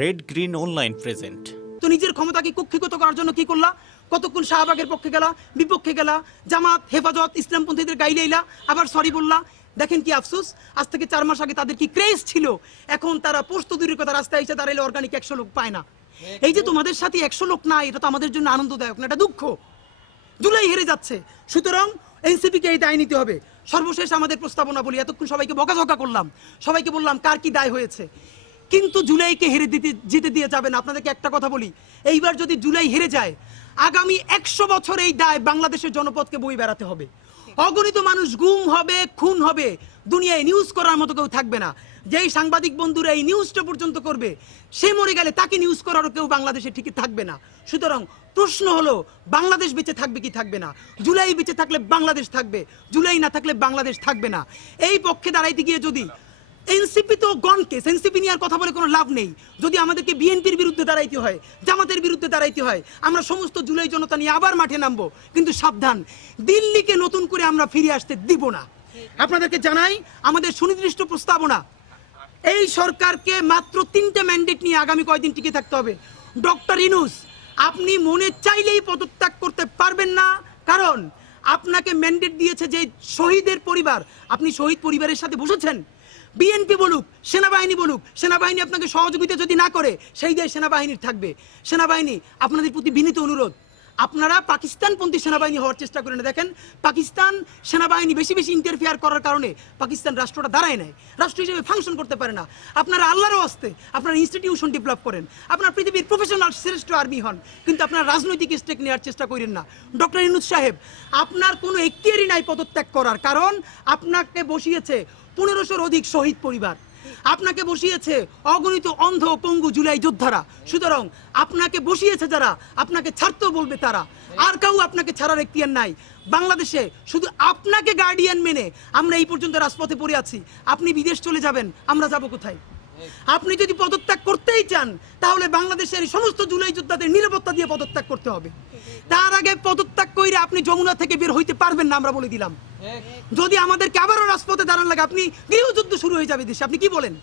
Red green online present তো নিজের ক্ষমতাকে কুক্ষিগত করার জন্য কি করলা? কতক্ষণ শাহবাগের পক্ষে গেলা, বিপক্ষে গেলা, জামাত, হেফাজত, ইসলামপন্থীদের গাইলে এলা আবার সরি বললা, দেখেন কি আফসোস, আজ থেকে চার মাস আগে তাদের কি ক্রেজ ছিল? এখন তারা পোস্ত কথা রাস্তায় এসে দাঁড়াইলে অর্গানিক একশো লোক পায় না। এই যে তোমাদের সাথে একশো লোক না এটা তো আমাদের জন্য আনন্দদায়ক না, এটা দুঃখ। জুলাই হেরে যাচ্ছে, সুতরাং এনসিপিকে এই দায় নিতে হবে। সর্বশেষ আমাদের প্রস্তাবনা বলি এতক্ষণ সবাইকে বকাঝকা করলাম। সবাইকে বললাম, কার কি দায় হয়েছে? কিন্তু জুলাইকে হেরে দিতে জিতে দিয়ে যাবেন। আপনাদেরকে একটা কথা বলি। এইবার যদি জুলাই হেরে যায়, আগামী একশো বছর এই দায় বাংলাদেশের জনপদকে বই বেড়াতে হবে। অগণিত মানুষ গুম হবে, খুন হবে। দুনিয়ায় নিউজ করার মতো কেউ থাকবে না। যেই সাংবাদিক বন্ধুরা এই নিউজটা পর্যন্ত করবে, সে মরে গেলে তাকে নিউজ করারও কেউ বাংলাদেশে ঠিকই থাকবে না। সুতরাং প্রশ্ন হলো, বাংলাদেশ বেঁচে থাকবে কি থাকবে না? জুলাই বেঁচে থাকলে বাংলাদেশ থাকবে, জুলাই না থাকলে বাংলাদেশ থাকবে না। এই পক্ষে দাঁড়াইতে গিয়ে যদি এনসিপি তো গন কেস এনসিপি নিয়ে আর কথা বলে কোনো লাভ নেই। যদি আমাদেরকে বিএনপির বিরুদ্ধে দাঁড়াইতে হয়, জামাতের বিরুদ্ধে দাঁড়াইতে হয়, আমরা সমস্ত জুলাই জনতা নিয়ে আবার মাঠে নামবো। কিন্তু সাবধান, দিল্লিকে নতুন করে আমরা ফিরে আসতে দিব না। আপনাদেরকে জানাই, আমাদের সুনির্দিষ্ট প্রস্তাবনা, এই সরকারকে মাত্র তিনটে ম্যান্ডেট নিয়ে আগামী কয়দিন টিকে থাকতে হবে। ডক্টর ইনুস, আপনি মনে চাইলেই পদত্যাগ করতে পারবেন না, কারণ আপনাকে ম্যান্ডেট দিয়েছে যে শহীদের পরিবার। আপনি শহীদ পরিবারের সাথে বসেছেন? বিএনপি বলুক, সেনাবাহিনী বলুক, সেনাবাহিনী আপনাকে সহযোগিতা যদি না করে, সেই দেশ সেনাবাহিনীর থাকবে। সেনাবাহিনী, আপনাদের প্রতি বিনীত অনুরোধ। আপনারা পাকিস্তানপন্থী সেনাবাহিনী হওয়ার চেষ্টা করেন। দেখেন, পাকিস্তান সেনাবাহিনী বেশি বেশি ইন্টারফেয়ার করার কারণে পাকিস্তান রাষ্ট্রটা দাঁড়ায় নেয় রাষ্ট্র হিসেবে ফাংশন করতে পারে না। আপনারা আল্লাহরও আসতে আপনারা ইনস্টিটিউশন ডেভেলপ করেন। আপনার পৃথিবীর প্রফেশনাল শ্রেষ্ঠ আর্মি হন। কিন্তু আপনার রাজনৈতিক স্টেক নেওয়ার চেষ্টা করেন না। ডক্টর ইনুজ সাহেব, আপনার কোনো এখতিয়ারই নাই পদত্যাগ করার। কারণ আপনাকে বসিয়েছে পনেরোশোর অধিক শহীদ পরিবার। আপনাকে বসিয়েছে অগণিত অন্ধ পঙ্গু জুলাই যোদ্ধারা। সুতরাং আপনাকে বসিয়েছে যারা, আপনাকে ছাড়তেও বলবে তারা। আর কাউ আপনাকে ছাড়ার এখতিয়ার নাই। বাংলাদেশে শুধু আপনাকে গার্ডিয়ান মেনে আমরা এই পর্যন্ত রাজপথে পড়ে আছি। আপনি বিদেশ চলে যাবেন, আমরা যাব কোথায়? আপনি যদি পদত্যাগ করতেই চান, তাহলে বাংলাদেশের সমস্ত জুলাই যোদ্ধাদের নিরাপত্তা দিয়ে পদত্যাগ করতে হবে। তার আগে পদত্যাগ কইরে আপনি যমুনা থেকে বের হইতে পারবেন না আমরা বলে দিলাম। যদি আমাদেরকে আবারও রাজপথে দাঁড়ান লাগে, আপনি গৃহযুদ্ধ শুরু হয়ে যাবে দেশে। আপনি কি বলেন?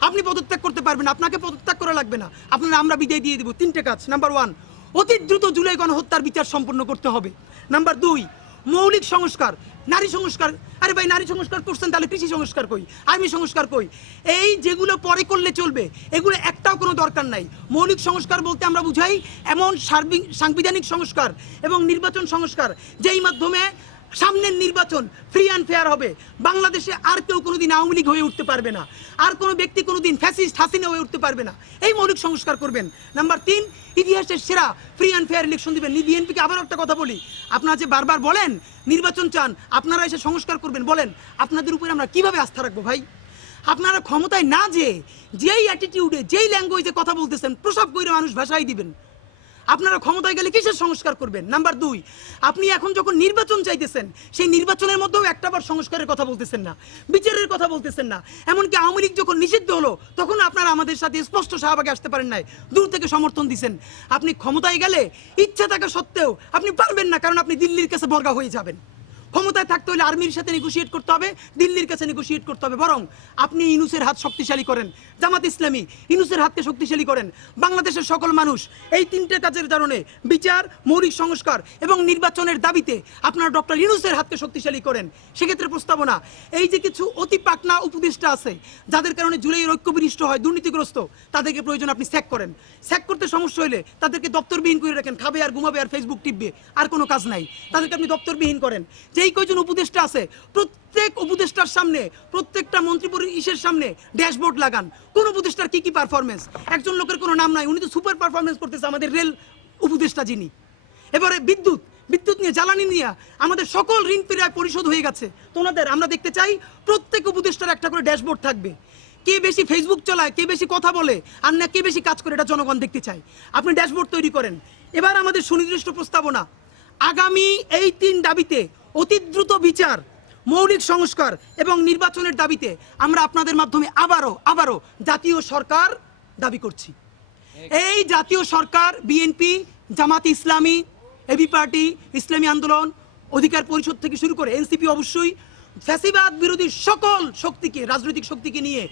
আপনি পদত্যাগ করতে পারবেন আপনাকে পদত্যাগ করা লাগবে না। আপনারা আমরা বিদায় দিয়ে দিব। তিনটে কাজ। নাম্বার ওয়ান, অতি দ্রুত জুলাই গণহত্যার বিচার সম্পন্ন করতে হবে। নাম্বার দুই, মৌলিক সংস্কার। নারী সংস্কার। আরে ভাই, নারী সংস্কার করছেন, তাহলে কৃষি সংস্কার কই? আর্মি সংস্কার কই? এই যেগুলো পরে করলে চলবে, এগুলো একটাও কোনো দরকার নাই। মৌলিক সংস্কার বলতে আমরা বুঝাই, এমন সার্বিক, সাংবিধানিক সংস্কার এবং নির্বাচন সংস্কার, যেই মাধ্যমে সামনের নির্বাচন ফ্রি অ্যান্ড ফেয়ার হবে। বাংলাদেশে আর কেউ কোনোদিন আওয়ামী লীগ হয়ে উঠতে পারবে না। আর কোনো ব্যক্তি কোনোদিন ফ্যাসিস্ট হাসিনা হয়ে উঠতে পারবে না। এই মৌলিক সংস্কার করবেন। নাম্বার তিন, ইতিহাসের সেরা ফ্রি অ্যান্ড ফেয়ার ইলেকশন দিবেন। বিএনপিকে আবার একটা কথা বলি। আপনারা যে বারবার বলেন, নির্বাচন চান, আপনারা এসে সংস্কার করবেন। বলেন, আপনাদের উপরে আমরা কীভাবে আস্থা রাখব ভাই? আপনারা ক্ষমতায় না যে যেই অ্যাটিটিউডে যেই ল্যাঙ্গুয়েজে কথা বলতেছেন, প্রসব কইরে মানুষ ভাষাই দিবেন। আপনারা ক্ষমতায় গেলে কিসের সংস্কার করবেন? নাম্বার দুই, আপনি এখন যখন নির্বাচন চাইতেছেন, সেই নির্বাচনের মধ্যেও একটা বার সংস্কারের কথা বলতেছেন না, বিচারের কথা বলতেছেন না। এমনকি আওয়ামী লীগ যখন নিষিদ্ধ হলো, তখন আপনারা আমাদের সাথে স্পষ্ট শাহবাগে আসতে পারেন নাই, দূর থেকে সমর্থন দিছেন। আপনি ক্ষমতায় গেলে ইচ্ছা থাকা সত্ত্বেও আপনি পারবেন না, কারণ আপনি দিল্লির কাছে বর্গা হয়ে যাবেন। ক্ষমতায় থাকতে হলে আর্মির সাথে নেগোসিয়েট করতে হবে, দিল্লির কাছে নেগোসিয়েট করতে হবে। বরং আপনি ইনুসের হাত শক্তিশালী করেন, জামাত ইসলামী ইনুসের হাতকে শক্তিশালী করেন। বাংলাদেশের সকল মানুষ এই তিনটে কাজের কারণে বিচার, মৌলিক সংস্কার এবং নির্বাচনের দাবিতে আপনারা ডক্টর ইনুসের হাতকে শক্তিশালী করেন। সেক্ষেত্রে প্রস্তাবনা, এই যে কিছু অতি পাকনা উপদেষ্টা আছে, যাদের কারণে জুলাইয়ের ঐক্যবিনিষ্ট হয়, দুর্নীতিগ্রস্ত, তাদেরকে প্রয়োজন আপনি স্যাক করেন। স্যাক করতে সমস্যা হলে তাদেরকে দপ্তরবিহীন করে রাখেন, খাবে আর ঘুমাবে আর ফেসবুক টিপবে, আর কোনো কাজ নাই। তাদেরকে আপনি দপ্তরবিহীন করেন। যেই কয়জন উপদেষ্টা আছে, প্রত্যেক উপদেষ্টার সামনে, প্রত্যেকটা মন্ত্রী ইসের সামনে ড্যাশবোর্ড লাগান। কোন উপদেষ্টার কি কি পারফরমেন্স একজন লোকের কোনো নাম নাই, উনি তো সুপার পারফরমেন্স করতেছে আমাদের রেল উপদেষ্টা যিনি। এবারে বিদ্যুৎ বিদ্যুৎ নিয়ে, জ্বালানি নিয়ে আমাদের সকল ঋণ প্রায় পরিশোধ হয়ে গেছে। তো ওনাদের আমরা দেখতে চাই প্রত্যেক উপদেষ্টার একটা করে ড্যাশবোর্ড থাকবে। কে বেশি ফেসবুক চালায়, কে বেশি কথা বলে, আর না কে বেশি কাজ করে, এটা জনগণ দেখতে চায় আপনি ড্যাশবোর্ড তৈরি করেন। এবার আমাদের সুনির্দিষ্ট প্রস্তাবনা। আগামী এই তিন দাবিতে অতি দ্রুত বিচার, মৌলিক সংস্কার এবং নির্বাচনের দাবিতে আমরা আপনাদের মাধ্যমে আবারও আবারও জাতীয় সরকার দাবি করছি। এই জাতীয় সরকার, BNP, Jamaat Islami, AB party, ইসলামী আন্দোলন, অধিকার পরিষদ থেকে শুরু করে এনসিপি অবশ্যই ফ্যাসিবাদ বিরোধী সকল শক্তিকে, রাজনৈতিক শক্তিকে নিয়ে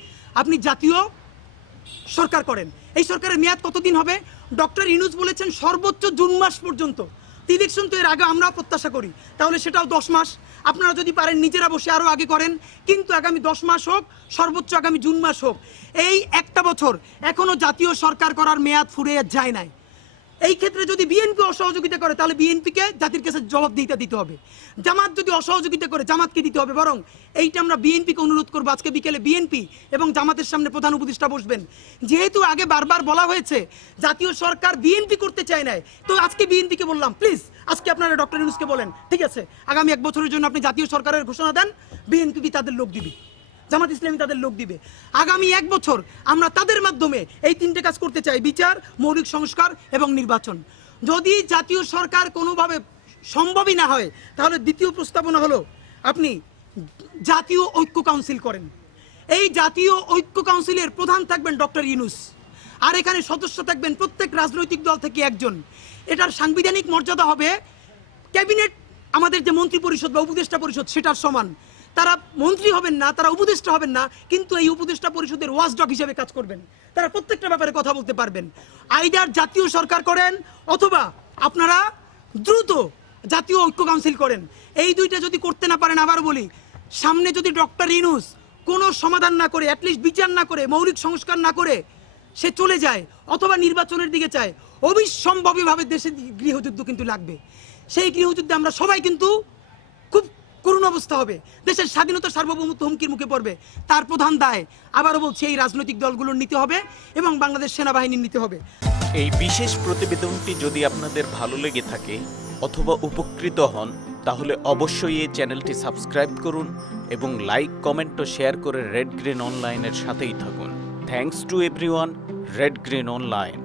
আপনি জাতীয় সরকার করেন। এই সরকারের মেয়াদ কতদিন হবে? ডক্টর ইনুজ বলেছেন সর্বোচ্চ জুন মাস পর্যন্ত। ইলেকশন তো এর আগে আমরাও প্রত্যাশা করি। তাহলে সেটাও দশ মাস। আপনারা যদি পারেন, নিজেরা বসে আরও আগে করেন। কিন্তু আগামী দশ মাস হোক, সর্বোচ্চ আগামী জুন মাস হোক, এই একটা বছর এখনও জাতীয় সরকার করার মেয়াদ ফুরিয়ে যায় নাই। এই ক্ষেত্রে যদি বিএনপি অসহযোগিতা করে, তাহলে বিএনপিকে জাতির কাছে জবাবদিহিতা দিতে হবে। জামাত যদি অসহযোগিতা করে, জামাতকে দিতে হবে। বরং এইটা আমরা বিএনপিকে অনুরোধ করব, আজকে বিকেলে বিএনপি এবং জামাতের সামনে প্রধান উপদেষ্টা বসবেন। যেহেতু আগে বারবার বলা হয়েছে, জাতীয় সরকার বিএনপি করতে চায় নাই, তো আজকে বিএনপিকে বললাম, প্লিজ, আজকে আপনারা ডক্টর ইউনুসকে বলেন। ঠিক আছে, আগামী এক বছরের জন্য আপনি জাতীয় সরকারের ঘোষণা দেন, বিএনপি তাদের লোক দিবি? জামাত ইসলামী তাদের লোক দিবে। আগামী এক বছর আমরা তাদের মাধ্যমে এই তিনটে কাজ করতে চাই, বিচার, মৌলিক সংস্কার এবং নির্বাচন। যদি জাতীয় সরকার কোনোভাবে সম্ভবই না হয়, তাহলে দ্বিতীয় প্রস্তাবনা হলো আপনি জাতীয় ঐক্য কাউন্সিল করেন। এই জাতীয় ঐক্য কাউন্সিলের প্রধান থাকবেন ডক্টর ইউনুস। আর এখানে সদস্য থাকবেন প্রত্যেক রাজনৈতিক দল থেকে একজন। এটার সাংবিধানিক মর্যাদা হবে ক্যাবিনেট, আমাদের যে মন্ত্রী পরিষদ বা উপদেষ্টা পরিষদ, সেটার সমান। তারা মন্ত্রী হবেন না, তারা উপদেষ্টা হবেন না, কিন্তু এই উপদেষ্টা পরিষদের ওয়াচডগ হিসেবে কাজ করবেন। তারা প্রত্যেকটা ব্যাপারে কথা বলতে পারবেন। আইডার জাতীয় সরকার করেন অথবা আপনারা দ্রুত জাতীয় ঐক্য কাউন্সিল করেন। এই দুইটা যদি করতে না পারেন আবার বলি, সামনে যদি ডক্টর ইনুস কোনো সমাধান না করে অ্যাটলিস্ট বিচার না করে, মৌলিক সংস্কার না করে সে চলে যায়, অথবা নির্বাচনের দিকে চায় অবিসম্ভবীভাবে দেশে গৃহযুদ্ধ কিন্তু লাগবে। সেই গৃহযুদ্ধে আমরা সবাই কিন্তু খুব করুণ অবস্থা হবে। দেশের স্বাধীনতা সার্বভৌমত্ব হুমকির মুখে পড়বে। তার প্রধান দায়, আবারও বলছি, এই রাজনৈতিক দলগুলোর নিতে হবে এবং বাংলাদেশ সেনাবাহিনীর নিতে হবে। এই বিশেষ প্রতিবেদনটি যদি আপনাদের ভালো লেগে থাকে অথবা উপকৃত হন, তাহলে অবশ্যই এই চ্যানেলটি সাবস্ক্রাইব করুন এবং লাইক, কমেন্ট ও শেয়ার করে রেড গ্রিন অনলাইনের সাথেই থাকুন। Thanks to everyone red green online